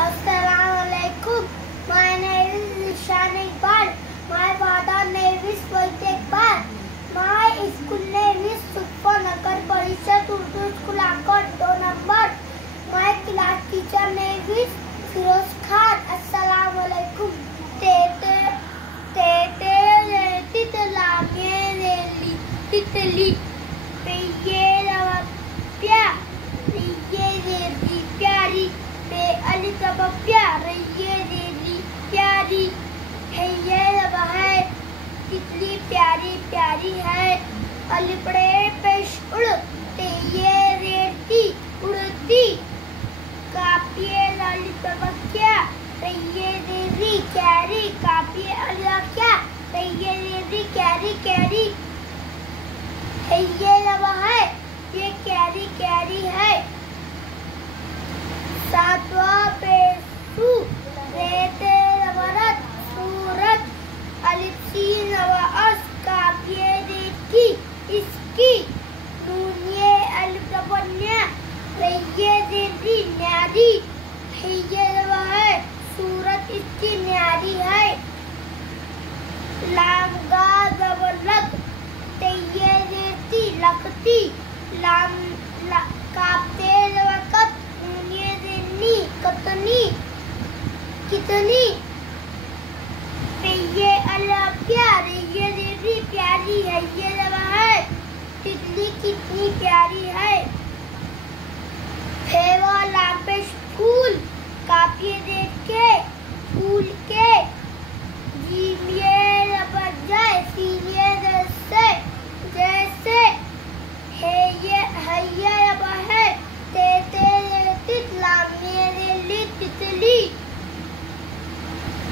Assalamualaikum. My name is Nishan Iqbal. My father name is Faiz Iqbal. My school name is Sukhnagar Parishad Urdu School Akot 2 number. My class teacher name is Firoz Khan. Assalamualaikum. Tete tete titlange reli titli piye ravapya piye reli pyari पे अली तब प्यार ये रेली प्यारी है ये रवा है कितनी प्यारी प्यारी है अली पड़े पेश उड़ते ये रेती उड़ती कापिए अली तब क्या ये रेली कैरी कापिए अली क्या ये रेली कैरी कैरी है ये रवा है ये कैरी कैरी है सातवा पेशु रेते रवरत सूरत अलिफ सीन व अस काफिए देखी इसकी नूनिये अलिफ रबन्या रैये देती न्यादी हैये रवा है सूरत इसकी न्यादी है लामगा जबरलक तैये देती लखती लाम कापते रवकत कतनी कितनी ये अल्लाह प्यारी ये देवी प्यारी है ये रवा है तितली कितनी प्यारी है फेवा लापेश फूल काफी देख के फूल के जीविए रबत जाए सीलिए जैसे जैसे है ये रबा है तेते तितली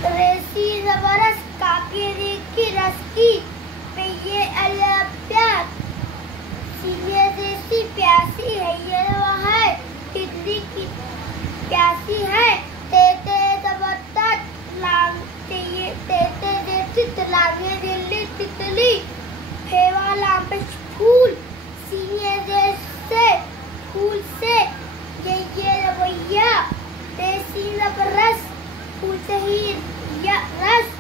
रेसी जबरस काफी की रस की पे ये अल्लाह प्यार सीने जैसी प्यासी है ये रवा है तितली की प्यासी है तेते तबत्तत लांग तेते जैसी तलांगे दिल्ली तितली फेवा लांपेश फूल सीने जैसे फूल से ये रवैया तेसी रस फूल से ही रस